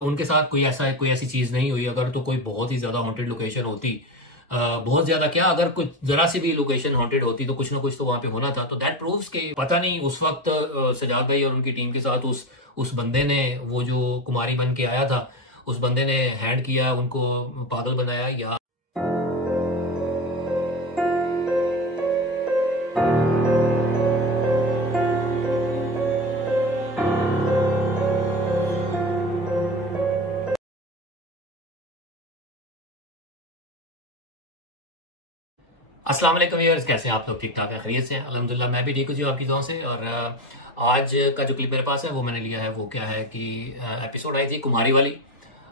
उनके साथ कोई ऐसी चीज नहीं हुई। अगर तो कोई बहुत ही ज्यादा हॉन्टेड लोकेशन होती, बहुत ज्यादा क्या, अगर कुछ जरा सी भी लोकेशन हॉन्टेड होती तो कुछ ना कुछ तो वहां पे होना था। तो दैट प्रूव्स के पता नहीं उस वक्त सजाद भाई और उनकी टीम के साथ उस बंदे ने, वो जो कुमारी बन के आया था, उस बंदे ने हैंड किया, उनको पागल बनाया, या अस्सलाम वालेकुम व्यूअर्स, कैसे हैं आप लोग? ठीक ठाक है, खैरियत से हैं? अल्हम्दुलिल्लाह मैं भी ठीक हूँ जी, आपकी दुआओं से। और आज का जो क्लिप मेरे पास है वो मैंने लिया है, वो क्या है कि एपिसोड आई थी कुमारी वाली।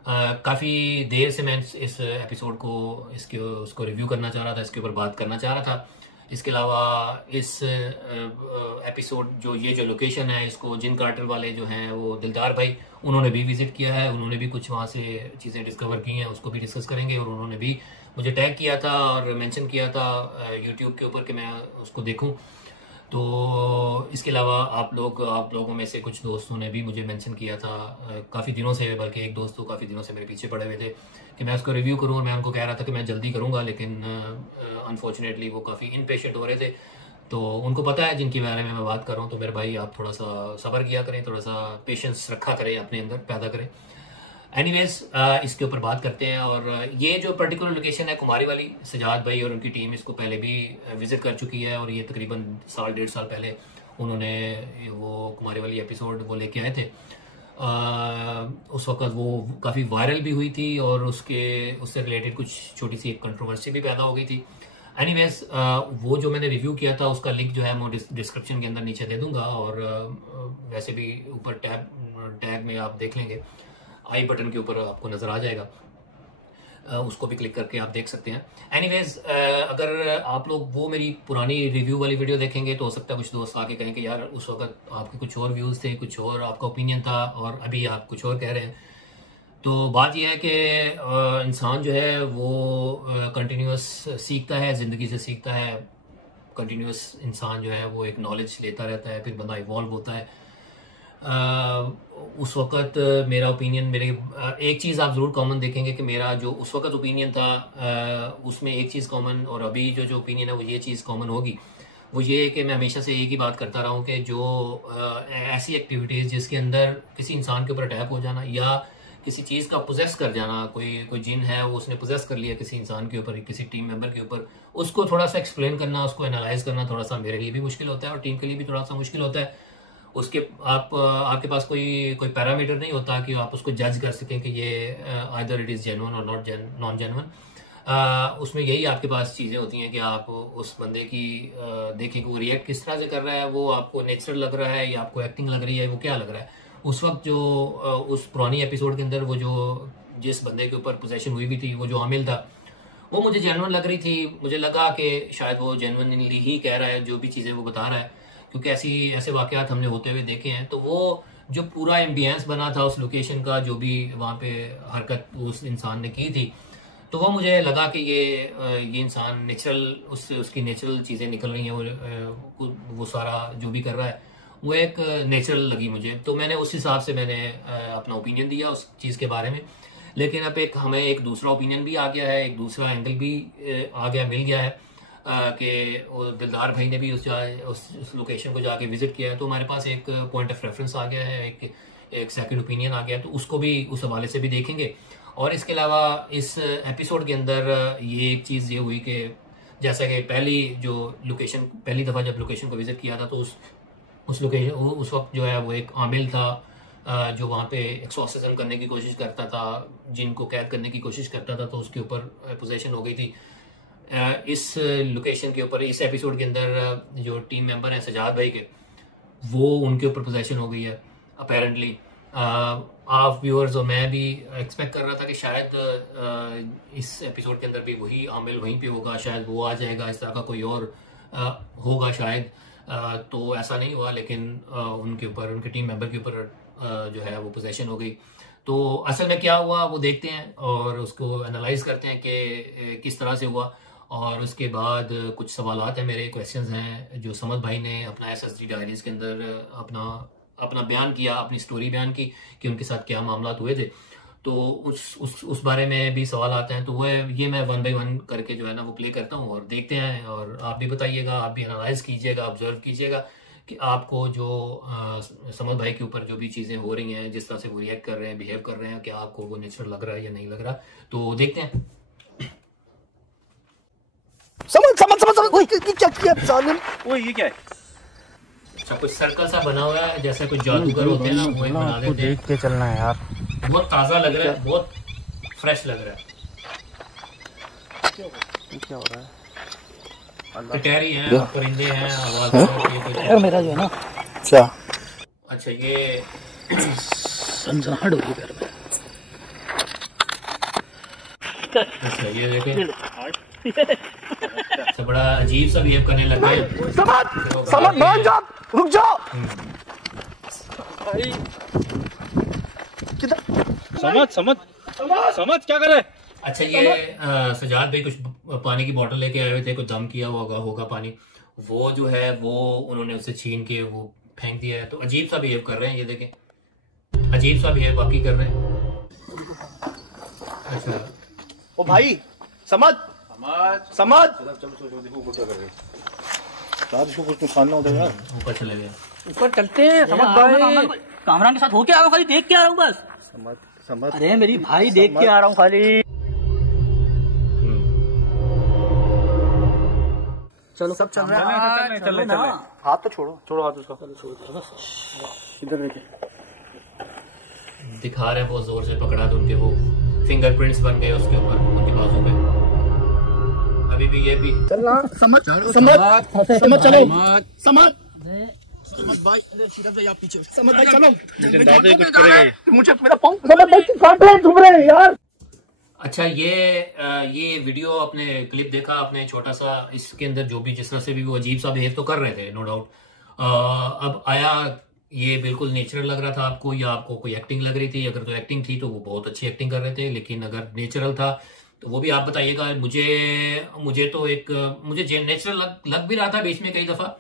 काफ़ी देर से मैं इस एपिसोड को इसके उसको रिव्यू करना चाह रहा था, इसके ऊपर बात करना चाह रहा था। इसके अलावा इस एपिसोड जो लोकेशन है, इसको जिन कार्टर वाले जो हैं वो दिलदार भाई, उन्होंने भी विजिट किया है, उन्होंने भी कुछ वहाँ से चीज़ें डिस्कवर की हैं, उसको भी डिस्कस करेंगे। और उन्होंने भी मुझे टैग किया था और मेंशन किया था यूट्यूब के ऊपर कि मैं उसको देखूं। तो इसके अलावा आप लोगों में से कुछ दोस्तों ने भी मुझे मेंशन किया था काफ़ी दिनों से, बल्कि एक दोस्त तो काफ़ी दिनों से मेरे पीछे पड़े हुए थे कि मैं उसको रिव्यू करूं, और मैं उनको कह रहा था कि मैं जल्दी करूंगा, लेकिन अनफॉर्चुनेटली वो काफ़ी इनपेशेंट हो रहे थे। तो उनको पता है जिनके बारे में मैं बात कर रहा हूँ। तो मेरे भाई, आप थोड़ा सा सब्र किया करें, थोड़ा सा पेशेंस रखा करें, अपने अंदर पैदा करें। एनीवेज, इसके ऊपर बात करते हैं। और ये जो पर्टिकुलर लोकेशन है कुमारी वाली, सजाद भाई और उनकी टीम इसको पहले भी विजिट कर चुकी है, और ये तकरीबन साल 1.5 साल पहले उन्होंने वो कुमारी वाली एपिसोड वो लेके आए थे। उस वक्त वो काफ़ी वायरल भी हुई थी, और उससे रिलेटेड कुछ छोटी सी एक कंट्रोवर्सी भी पैदा हो गई थी। एनीवेज, वो जो मैंने रिव्यू किया था उसका लिंक जो है मैं डिस्क्रिप्शन के अंदर नीचे दे दूंगा, और वैसे भी ऊपर टैग में आप देख लेंगे, आई बटन के ऊपर आपको नजर आ जाएगा, उसको भी क्लिक करके आप देख सकते हैं। एनीवेज, अगर आप लोग वो मेरी पुरानी रिव्यू वाली वीडियो देखेंगे तो हो सकता है कुछ दोस्त आके कहें कि यार उस वक्त आपके कुछ और व्यूज़ थे, कुछ और आपका ओपिनियन था, और अभी आप कुछ और कह रहे हैं। तो बात यह है कि इंसान जो है वो कंटिन्यूस सीखता है, ज़िंदगी से सीखता है। कंटिन्यूस इंसान जो है वो एक नॉलेज लेता रहता है, फिर बंदा इवॉल्व होता है। उस वक़्त मेरा ओपिनियन, एक चीज़ आप ज़रूर कॉमन देखेंगे कि मेरा जो उस वक़्त ओपिनियन था, उसमें एक चीज़ कॉमन, और अभी जो ओपिनियन है वो ये चीज़ कॉमन होगी। वो ये है कि मैं हमेशा से एक ही बात करता रहा हूँ कि जो ऐसी एक्टिविटीज़ जिसके अंदर किसी इंसान के ऊपर अटैक हो जाना, या किसी चीज़ का पोजेस कर जाना, कोई जिन है वो उसने पोजेस कर लिया किसी इंसान के ऊपर, किसी टीम मेंबर के ऊपर, उसको थोड़ा सा एक्सप्लेन करना, उसको एनालाइज करना थोड़ा सा मेरे लिए भी मुश्किल होता है, और टीम के लिए भी थोड़ा सा मुश्किल होता है। आपके पास कोई पैरामीटर नहीं होता कि आप उसको जज कर सकें कि ये आइदर इट इज़ जेन्युइन और नॉन जेन्युइन। उसमें यही आपके पास चीज़ें होती हैं कि आप उस बंदे की देखें कि वो रिएक्ट किस तरह से कर रहा है, वो आपको नेचुरल लग रहा है या आपको एक्टिंग लग रही है, वो क्या लग रहा है। उस वक्त जो उस पुरानी एपिसोड के अंदर वो जो जिस बंदे के ऊपर पोजेशन हुई भी थी, वो जो आमिल था, वो मुझे जेन्युइन लग रही थी। मुझे लगा कि शायद वो जेन्युइनली ही कह रहा है जो भी चीज़ें वो बता रहा है, क्योंकि ऐसे वाकयात हमने होते हुए देखे हैं। तो वो जो पूरा एम्बियंस बना था उस लोकेशन का, जो भी वहाँ पे हरकत उस इंसान ने की थी, तो वो मुझे लगा कि ये इंसान नेचुरल, उससे उसकी नेचुरल चीज़ें निकल रही हैं, वो सारा जो भी कर रहा है वो एक नेचुरल लगी मुझे। तो मैंने उस हिसाब से अपना ओपिनियन दिया उस चीज़ के बारे में। लेकिन अब हमें एक दूसरा ओपिनियन भी आ गया है, एक दूसरा एंगल भी मिल गया है कि दिलदार भाई ने भी उस लोकेशन को जाके विजिट किया है। तो हमारे पास एक पॉइंट ऑफ रेफरेंस आ गया है, एक सेकंड ओपिनियन आ गया है, तो उसको भी उस हवाले से भी देखेंगे। और इसके अलावा इस एपिसोड के अंदर ये एक चीज़ ये हुई कि जैसा कि पहली दफ़ा जब लोकेशन को विजिट किया था, तो उस वक्त जो है वो एक आमिल था जो वहाँ पे एक्सॉर्सिज्म करने की कोशिश करता था, जिनको कैद करने की कोशिश करता था, तो उसके ऊपर पोजेशन हो गई थी। इस लोकेशन के ऊपर, इस एपिसोड के अंदर जो टीम मेंबर हैं सजाद भाई के, वो उनके ऊपर पोजेशन हो गई है अपेरेंटली। आप व्यूअर्स और मैं भी एक्सपेक्ट कर रहा था कि शायद इस एपिसोड के अंदर भी वही आमिल वहीं पे होगा, शायद वो आ जाएगा, इस तरह का कोई और होगा शायद। तो ऐसा नहीं हुआ, लेकिन उनके ऊपर, उनके टीम मेंबर के ऊपर जो है वो पोजेशन हो गई। तो असल में क्या हुआ वो देखते हैं और उसको एनालाइज करते हैं कि किस तरह से हुआ। और उसके बाद कुछ सवालात हैं, मेरे क्वेश्चंस हैं जो समद भाई ने अपना एसएसडी डायरीज के अंदर अपना बयान किया, अपनी स्टोरी बयान की कि उनके साथ क्या मामला हुए थे। तो उस बारे में भी सवाल आते हैं। तो वो ये मैं वन बाय वन करके जो है ना वो प्ले करता हूँ और देखते हैं। और आप भी बताइएगा, आप भी एनालाइज कीजिएगा, ऑब्जर्व कीजिएगा कि आपको जो समद भाई के ऊपर जो भी चीज़ें हो रही हैं, जिस तरह से वो रिएक्ट कर रहे हैं, बिहेव कर रहे हैं, क्या आपको वो नेचुरल लग रहा है या नहीं लग रहा। तो देखते हैं। समझ समझ समझ समझ क्या किया जालिम। ओए ये क्या है? अच्छा, कुछ सर्कल सा बना हुआ है जैसे कुछ जादूगर होते हैं ना, वो बना देते हैं। देख के चलना है यार। बहुत ताज़ा लग रहा है, बहुत फ्रेश लग रहा है। क्या हो रहा है? कटहरी हैं, परिंदे हैं, आवाज है मेरा जो है ना। क्या? अच्छा, ये सनसनाहट हो गई घर में। अच्छा, ये देखें। अच्छा, बड़ा अजीब सा बिहेव करने लग गए। समझ मान जा, रुक जाओ। किधर? समझ क्या कर रहे? अच्छा, ये सजाद भाई कुछ पानी की बोतल लेके आए हुए थे, कुछ दम किया हुआ होगा पानी, वो जो है वो उन्होंने उसे छीन के वो फेंक दिया है। तो अजीब सा बिहेव कर रहे हैं, ये देखें, अजीब सा बिहेव बाकी कर रहे हैं। अच्छा, ओ भाई समझ समझ इसको कुछ नुकसान ना होता यार। ऊपर चले गए। ऊपर चलते हैं। समझ भाई कामरान के साथ हो क्या आ रहा हूँ, खाली देख के आ रहा हूँ बस। समझ अरे मेरी भाई देख के आ रहा हूँ खाली। चलो सब चल रहा है। चल रहे हाथ तो छोड़ो हाथ उसका। इधर देखिए, दिखा रहे हैं, बहुत जोर से पकड़ा तो उनके वो फिंगरप्रिंट्स बन गए उसके ऊपर, उनके बाजू पे। अभी भी ये भी चलना। समझ समझ चलो। समझ भाई सीधा से आप पीछे। समझ भाई चलो, कुछ करेगा मुझे मेरा पाँव समझ भाई काट रहे हैं, घूम रहे हैं यार। अच्छा, ये वीडियो आपने क्लिप देखा आपने, छोटा सा, इसके अंदर जो भी जिस तरह से भी वो अजीब सा बिहेव तो कर रहे थे, नो डाउट। अब आया ये बिल्कुल नेचुरल लग रहा था आपको, या आपको कोई एक्टिंग लग रही थी? अगर तो एक्टिंग थी तो वो बहुत अच्छी एक्टिंग कर रहे थे, लेकिन अगर नेचुरल था तो वो भी आप बताइएगा। मुझे तो मुझे नेचुरल लग भी रहा था बीच में कई दफा।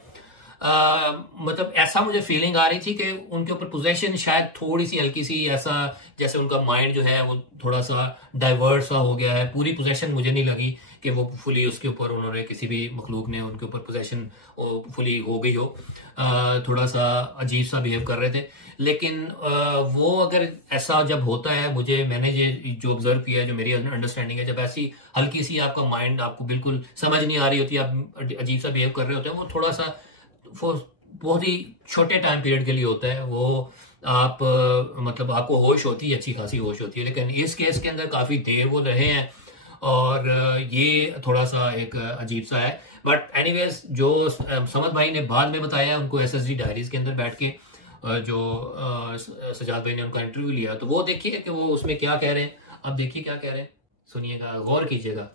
मतलब ऐसा मुझे फीलिंग आ रही थी कि उनके ऊपर पोजेशन शायद थोड़ी सी हल्की सी, ऐसा जैसे उनका माइंड जो है वो थोड़ा सा डाइवर्ट सा हो गया है। पूरी पोजेशन मुझे नहीं लगी कि वो फुली उसके ऊपर उन्होंने किसी भी मखलूक ने उनके ऊपर पोजेशन फुली हो गई हो। थोड़ा सा अजीब सा बिहेव कर रहे थे। लेकिन वो अगर ऐसा जब होता है, मैंने ये जो ऑब्जर्व किया है, जो मेरी अंडरस्टैंडिंग है, जब ऐसी हल्की सी आपका माइंड आपको बिल्कुल समझ नहीं आ रही होती, आप अजीब सा बिहेव कर रहे होते हैं, वो थोड़ा सा बहुत ही छोटे टाइम पीरियड के लिए होता है वो। आप मतलब आपको होश होती है, अच्छी खासी होश होती है, लेकिन इस केस के अंदर काफ़ी देर वो रहे हैं और ये थोड़ा सा एक अजीब सा है। बट एनीवेज, जो समद भाई ने बाद में बताया उनको एसएसडी डायरीज के अंदर बैठ के, जो सजाद भाई ने उनका इंटरव्यू लिया, तो वो देखिए कि वो उसमें क्या कह रहे हैं। अब देखिए क्या कह रहे हैं, सुनिएगा, गौर कीजिएगा।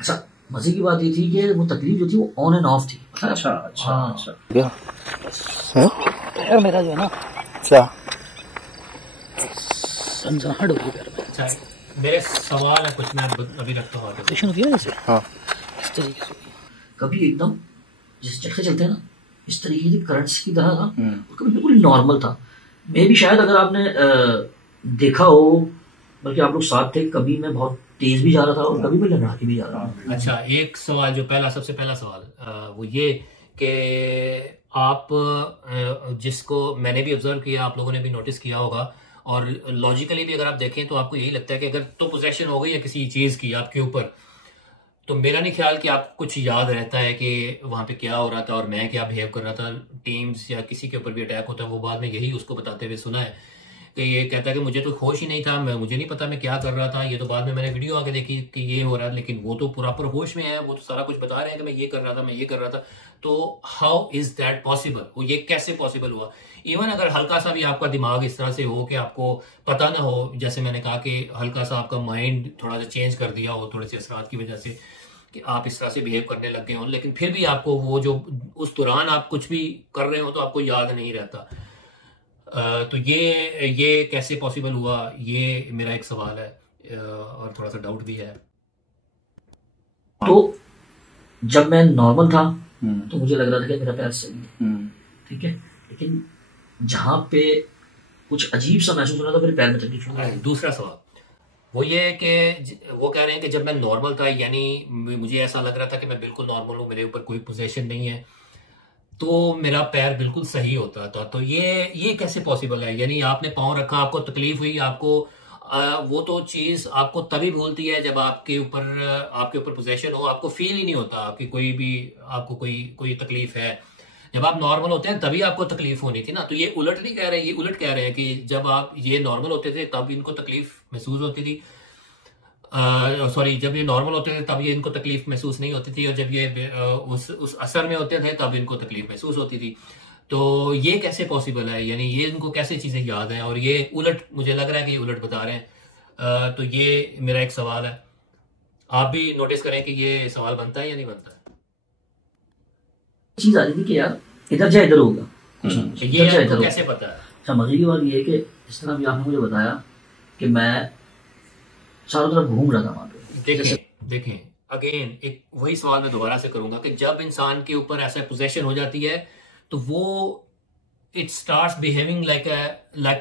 अच्छा, मजे की बात ये थी कि वो तकलीफ जो थी वो ऑन एंड ऑफ थी। अच्छा यार मेरा जो है ना। क्या? सनसनाहट हो गई घर में। अच्छा, मेरे सवाल है कुछ, मैं अभी रखता हूँ। होती है ना जैसे। हाँ, इस तरीके से कभी एकदम जैसे चक्कर चलते हैं ना, इस तरीके की करंट्स की तरह था, और कभी बिल्कुल नॉर्मल था। मे भी शायद अगर आपने देखा हो, बल्कि आप लोग साथ थे, कभी मैं बहुत तेज भी जा रहा था और कभी मैं लड़का के भी जा रहा था। अच्छा, एक सवाल जो सबसे पहला सवाल वो ये कि आप जिसको मैंने भी ऑब्जर्व किया, आप लोगों ने भी नोटिस किया होगा, और लॉजिकली भी अगर आप देखें तो आपको यही लगता है कि अगर तो पोजेशन हो गई है किसी चीज की आपके ऊपर, तो मेरा नहीं ख्याल कि आपको कुछ याद रहता है कि वहां पे क्या हो रहा था और मैं क्या बिहेव कर रहा था। टीम्स या किसी के ऊपर भी अटैक होता है, वो बाद में यही उसको बताते हुए सुना है कि ये कहता है कि मुझे तो होश ही नहीं था, मुझे नहीं पता मैं क्या कर रहा था, ये तो बाद में मैंने वीडियो आके देखी कि ये हो रहा है। लेकिन वो तो प्रॉपर होश में है, वो तो सारा कुछ बता रहे हैं कि मैं ये कर रहा था, मैं ये कर रहा था। तो हाउ इज दैट पॉसिबल? वो ये कैसे पॉसिबल हुआ? इवन अगर हल्का सा भी आपका दिमाग इस तरह से हो कि आपको पता ना हो, जैसे मैंने कहा कि हल्का सा आपका माइंड थोड़ा सा चेंज कर दिया हो थोड़े से असरात की वजह से, कि आप इस तरह से बिहेव करने लग गए हो, लेकिन फिर भी आपको वो जो उस दौरान आप कुछ भी कर रहे हो तो आपको याद नहीं रहता। तो ये कैसे पॉसिबल हुआ, ये मेरा एक सवाल है और थोड़ा सा डाउट भी है। तो जब मैं नॉर्मल था तो मुझे लग रहा था कि मेरा पैर सही है, ठीक है, लेकिन जहाँ पे कुछ अजीब सा महसूस हो रहा था, मेरे पैर में तकलीफ हो रही है। दूसरा सवाल वो ये है कि वो कह रहे हैं कि जब मैं नॉर्मल था, यानी मुझे ऐसा लग रहा था कि मैं बिल्कुल नॉर्मल हूँ, मेरे ऊपर कोई पोजेशन नहीं है, तो मेरा पैर बिल्कुल सही होता था। तो ये कैसे पॉसिबल है? यानी आपने पाँव रखा, आपको तकलीफ हुई, आपको वो तो चीज आपको तभी भूलती है जब आपके ऊपर पोजेशन हो, आपको फील ही नहीं होता आपकी आपको कोई तकलीफ है। जब आप नॉर्मल होते हैं तभी आपको तकलीफ होनी थी ना। तो ये उलट नहीं कह रहे, ये उलट कह रहे हैं कि जब आप ये नॉर्मल होते थे तब इनको तकलीफ महसूस होती थी, सॉरी, जब ये नॉर्मल होते थे तब ये इनको तकलीफ महसूस नहीं होती थी, और जब ये उस असर में होते थे तब इनको तकलीफ महसूस होती थी। तो ये कैसे पॉसिबल है? यानी ये इनको कैसे चीजें याद हैं, और ये उलट, मुझे लग रहा है कि ये उलट बता रहे हैं। तो ये मेरा एक सवाल है, आप भी नोटिस करें कि ये सवाल बनता है या नहीं बनता है। चीज आ रही थी कि यार इधर जाए इधर होगा, ये आपको कैसे पता है? अच्छा, मजे की बात ये है कि इस तरह भी आपने मुझे बताया कि मैं चारों तरफ घूम रहा था वहां पे। देखें अगेन एक वही सवाल मैं दोबारा से करूंगा कि जब इंसान के ऊपर ऐसा पोजेशन हो जाती है तो वो it starts behaving like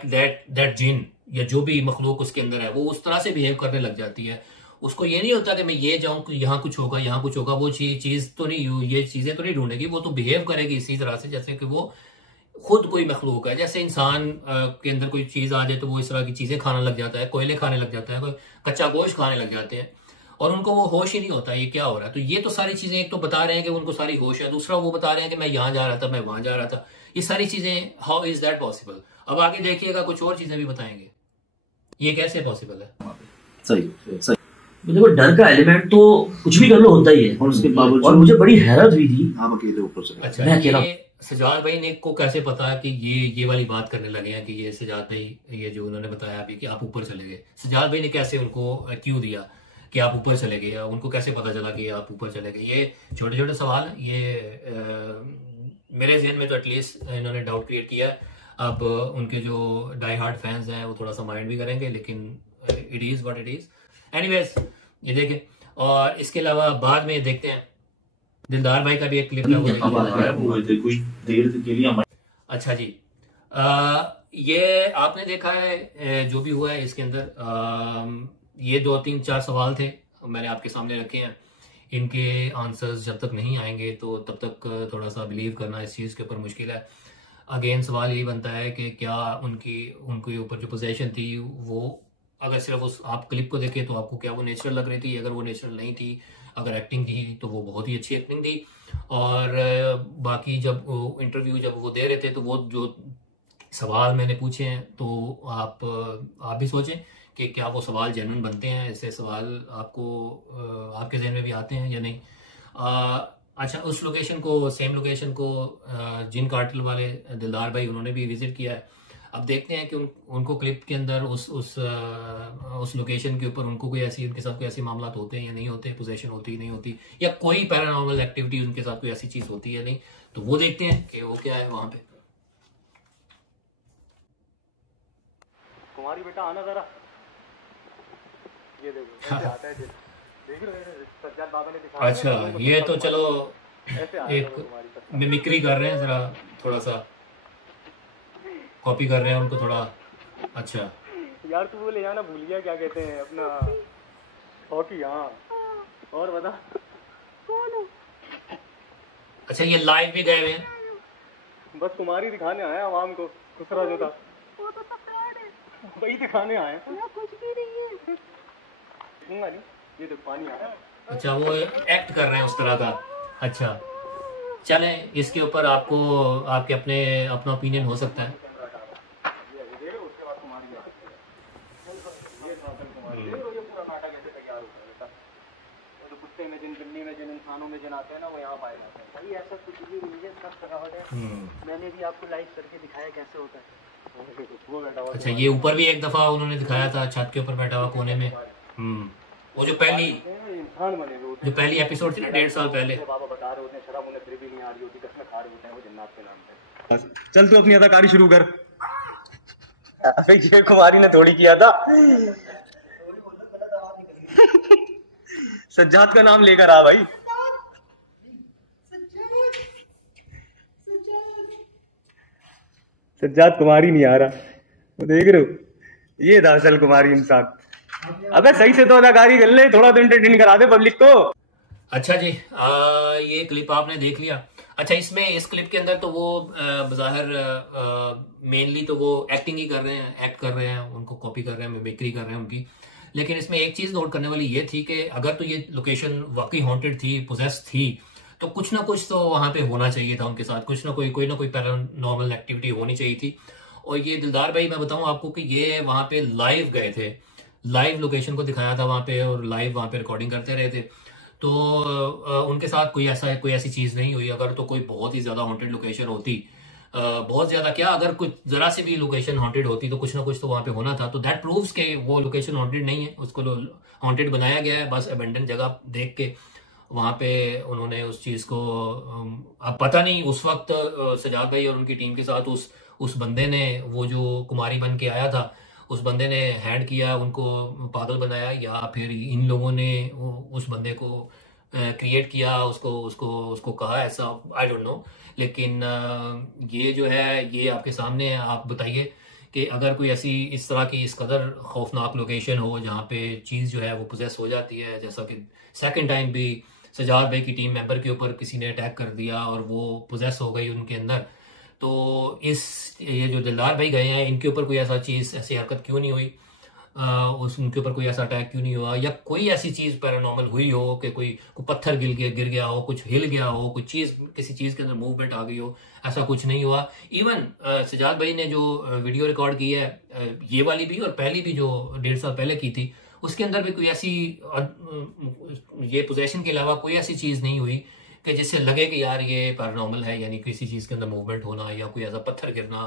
that जिन, या जो भी मखलूक उसके अंदर है वो उस तरह से बिहेव करने लग जाती है। उसको ये नहीं होता कि मैं ये जाऊं कि यहाँ कुछ होगा, यहाँ कुछ होगा, वो चीज तो नहीं, ये चीजें तो नहीं ढूंढेगी, वो तो बिहेव करेगी इसी तरह से जैसे कि वो खुद कोई मखलूक है। जैसे इंसान के अंदर कोई चीज आ जाए तो वो इस तरह की चीजें खाना लग जाता है, कोयले खाने लग जाता है, कोई कच्चा गोश्त खाने लग जाते हैं, और उनको वो होश ही नहीं होता ये क्या हो रहा है। तो ये तो सारी चीजें, एक तो बता रहे हैं कि उनको सारी होश है, दूसरा वो बता रहे हैं कि मैं यहाँ जा रहा था, मैं वहां जा रहा था। ये सारी चीजें, हाउ इज दैट पॉसिबल? अब आगे देखिएगा कुछ और चीजें भी बताएंगे, ये कैसे पॉसिबल है। सही। देखो, डर का एलिमेंट तो कुछ भी कर लो होता ही है, और उसके बावजूद और मुझे बड़ी हैरत हुई थी। आप अकेले ऊपर चले। अच्छा, मैं अकेला। सजाद भाई ने को कैसे पता कि ये वाली बात करने लगे हैं कि ये सजाद भाई, ये जो उन्होंने बताया अभी कि आप ऊपर चले गए, सजाद भाई ने कैसे उनको क्यों दिया कि आप ऊपर चले गए, उनको कैसे पता चला कि आप ऊपर चले गए? ये छोटे छोटे सवाल हैं, ये मेरे जहन में तो एटलीस्ट इन्होंने डाउट क्रिएट किया है। अब उनके जो डाई हार्ड फैंस हैं वो थोड़ा सा माइंड भी करेंगे, लेकिन it is what it is. Anyways, ये देखें, और इसके अलावा बाद में देखते हैं दिलदार भाई का भी एक क्लिप है, वो कुछ देर के लिए। अच्छा जी, ये आपने देखा है जो भी हुआ है इसके अंदर, ये 2 3 4 सवाल थे मैंने आपके सामने रखे हैं। इनके आंसर्स जब तक नहीं आएंगे तो तब तक थोड़ा सा बिलीव करना इस चीज़ के ऊपर मुश्किल है। अगेन सवाल यही बनता है कि क्या उनके ऊपर जो पोजीशन थी वो, अगर सिर्फ उस आप क्लिप को देखें तो आपको क्या वो नेचुरल लग रही थी? अगर वो नेचुरल नहीं थी, अगर एक्टिंग थी तो वो बहुत ही अच्छी एक्टिंग थी। और बाकी जब इंटरव्यू जब वो दे रहे थे तो वो जो सवाल मैंने पूछे हैं तो आप भी सोचें कि क्या वो सवाल जेन्युइन बनते हैं, ऐसे सवाल आपको आपके जहन में भी आते हैं या नहीं। अच्छा, उस लोकेशन को, सेम लोकेशन को जिन कार्टेल वाले दिलदार भाई उन्होंने भी विजिट किया है। अब देखते हैं कि उनको क्लिप के अंदर उस लोकेशन के ऊपर उनको उनके साथ कोई ऐसी मामला होते हैं या नहीं होते, पोजेशन होती नहीं होती, या कोई पैरानॉर्मल एक्टिविटी उनके साथ कोई ऐसी चीज होती है या नहीं। तो वो देखते हैं कि वो क्या है वहां पे। कुमारी बेटा आना जरा, ये देखो ऐसे आता है, देख रहे हो सज्जाद बाबा ने दिखाया। अच्छा, ये तो चलो एक मिमिक्री कर रहे हैं, जरा थोड़ा सा कॉपी कर रहे हैं उनको थोड़ा। अच्छा यार, तू वो ले जाना भूल गया, क्या कहते हैं अपना हॉकी। हाँ, और बता। अच्छा, ये लाइव भी गए हुए हैं? बस कुमारी दिखाने आया आवाम को, खुसरा जो था वही दिखाने आए। कुछ भी नहीं है, ये तो पानी आया। अच्छा, वो एक्ट कर रहे हैं उस तरह का। अच्छा, चलें, इसके ऊपर आपके अपना ओपिनियन हो सकता है। इंसानों में जिन आते हैं ना, वो यहाँ पाए जाते हैं। भाई ऐसा कुछ भी नहीं है, सब सजावट है। मैंने भी आपको लाइव करके दिखाया कैसे होता है। अच्छा, ये ऊपर भी एक दफा उन्होंने दिखाया था, छत के ऊपर बैठा हुआ कोने में। वो जो पहली एपिसोड थी ना 1.5 साल पहले। बाबा बता रहे होते हैं शराब उन्हें फिर भी नहीं आ रही होती, कसमें खा रहे होते हैं वो जन्नत के नाम पे। चल तू अपनी अदाकारी शुरू कर। अबे ये कुमारी ने थोड़ी किया था। सज्जाद का नाम लेकर आ भाई। सज्जाद कुमारी नहीं आ रहा, देख रहे हो, ये था असल कुमारी इंसान। अबे सही से तो अदाकारी कर ले, थोड़ा तो एंटरटेन करा दे पब्लिक को। अच्छा जी, ये क्लिप आपने देख लिया। अच्छा, इसमें इस क्लिप के अंदर तो वो बज़ाहिर मेनली तो वो एक्टिंग ही कर रहे हैं, एक्ट कर रहे हैं, उनको कॉपी कर रहे हैं, मिमिक्री कर रहे हैं उनकी। लेकिन इसमें एक चीज नोट करने वाली ये थी कि अगर तो ये लोकेशन वाकई हॉन्टेड थी, पोजेस थी, तो कुछ ना कुछ तो वहां पे होना चाहिए था उनके साथ, कुछ ना कोई पैरानॉर्मल एक्टिविटी होनी चाहिए थी। और ये दिलदार भाई, मैं बताऊं आपको कि ये वहां पे लाइव गए थे, लाइव लोकेशन को दिखाया था वहां पे, और लाइव वहां पे रिकॉर्डिंग करते रहे थे। तो उनके साथ कोई ऐसी चीज नहीं हुई। अगर तो कोई बहुत ही ज्यादा हॉन्टेड लोकेशन होती, बहुत ज्यादा क्या, अगर कुछ जरा से भी लोकेशन हॉन्टेड होती तो कुछ ना कुछ तो वहां पे होना था। तो दैट प्रूव्स के वो लोकेशन हॉन्टेड नहीं है, उसको हॉन्टेड बनाया गया है बस अबेंडन जगह देख के। वहां पे उन्होंने उस चीज को अब पता नहीं उस वक्त सजाद भाई और उनकी टीम के साथ उस बंदे ने, वो जो कुमारी बन के आया था, उस बंदे ने हैंड किया, उनको पागल बनाया, या फिर इन लोगों ने उस बंदे को क्रिएट किया, उसको उसको उसको कहा ऐसा, आई डोंट नो। लेकिन ये जो है ये आपके सामने है। आप बताइए कि अगर कोई ऐसी इस तरह की इस कदर खौफनाक लोकेशन हो जहाँ पे चीज़ जो है वो पोजेस हो जाती है, जैसा कि सेकंड टाइम भी सजाद भाई की टीम मेंबर के ऊपर किसी ने अटैक कर दिया और वो पोजेस हो गई उनके अंदर, तो ये जो दिलदार भाई गए हैं, इनके ऊपर कोई ऐसा चीज़, ऐसी हरकत क्यों नहीं हुई? उनके ऊपर कोई ऐसा अटैक क्यों नहीं हुआ, या कोई ऐसी चीज पैरानॉर्मल हुई हो कि कोई पत्थर गिर गया हो, कुछ हिल गया हो, कुछ चीज, किसी चीज के अंदर मूवमेंट आ गई हो? ऐसा कुछ नहीं हुआ। इवन सजाद भाई ने जो वीडियो रिकॉर्ड की है, ये वाली भी और पहली भी जो 1.5 साल पहले की थी, उसके अंदर भी कोई ऐसी ये पोजेशन के अलावा कोई ऐसी चीज नहीं हुई कि जिससे लगे कि यार ये पैरानॉर्मल है, यानी किसी चीज के अंदर मूवमेंट होना या कोई ऐसा पत्थर गिरना,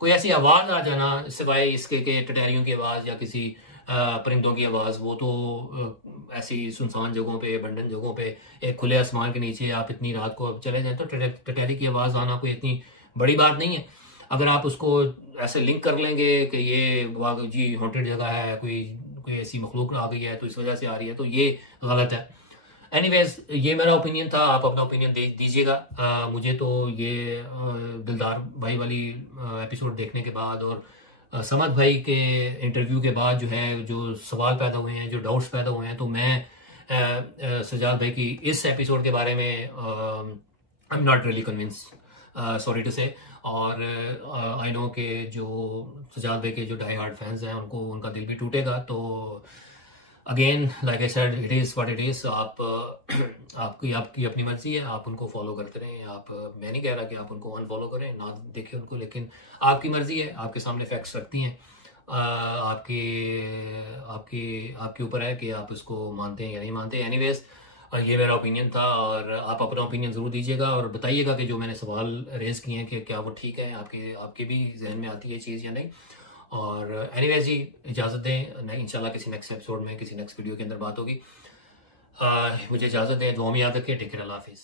कोई ऐसी आवाज आ जाना, सिवाय इसके के टटैरियों की आवाज या किसी परिंदों की आवाज। वो तो ऐसी सुनसान जगहों पे, बंडन जगहों पे, एक खुले आसमान के नीचे आप इतनी रात को चले जाएं तो टटैरी की आवाज आना कोई इतनी बड़ी बात नहीं है। अगर आप उसको ऐसे लिंक कर लेंगे कि ये जी हॉन्टेड जगह है, कोई कोई ऐसी मखलूक आ गई है तो इस वजह से आ रही है, तो ये गलत है। एनीवेज, ये मेरा ओपिनियन था, आप अपना ओपिनियन दीजिएगा। मुझे तो ये दिलदार भाई वाली एपिसोड देखने के बाद और समद भाई के इंटरव्यू के बाद जो है, जो सवाल पैदा हुए हैं, जो डाउट्स पैदा हुए हैं, तो मैं सजाद भाई की इस एपिसोड के बारे में I am not really convince, sorry to say. और आई नो कि जो सजाद भाई के जो डाई हार्ड फैंस हैं उनको उनका दिल भी टूटेगा। तो again like I said, it is what it is. आप आपकी अपनी मर्जी है, आप उनको फॉलो करते रहें। मैं नहीं कह रहा कि आप उनको अनफॉलो करें, ना देखें उनको, लेकिन आपकी मर्जी है, आपके सामने फैक्ट्स रखती हैं, आपके आपके आपके ऊपर है कि आप उसको मानते हैं या नहीं मानते। एनीवेज, ये मेरा ओपिनियन था, और आप अपना ओपिनियन ज़रूर दीजिएगा और बताइएगा कि जो मैंने सवाल रेज किए हैं कि क्या वो ठीक है, आपके भी जहन में आती है चीज़ या नहीं। और एनीवेज जी, इजाज़त दें, इंशाल्लाह किसी नेक्स्ट एपिसोड में, किसी नेक्स्ट वीडियो के अंदर बात होगी। मुझे इजाज़त दें, दुआ में याद रखें, टेक केयर, अल्लाह हाफिज़।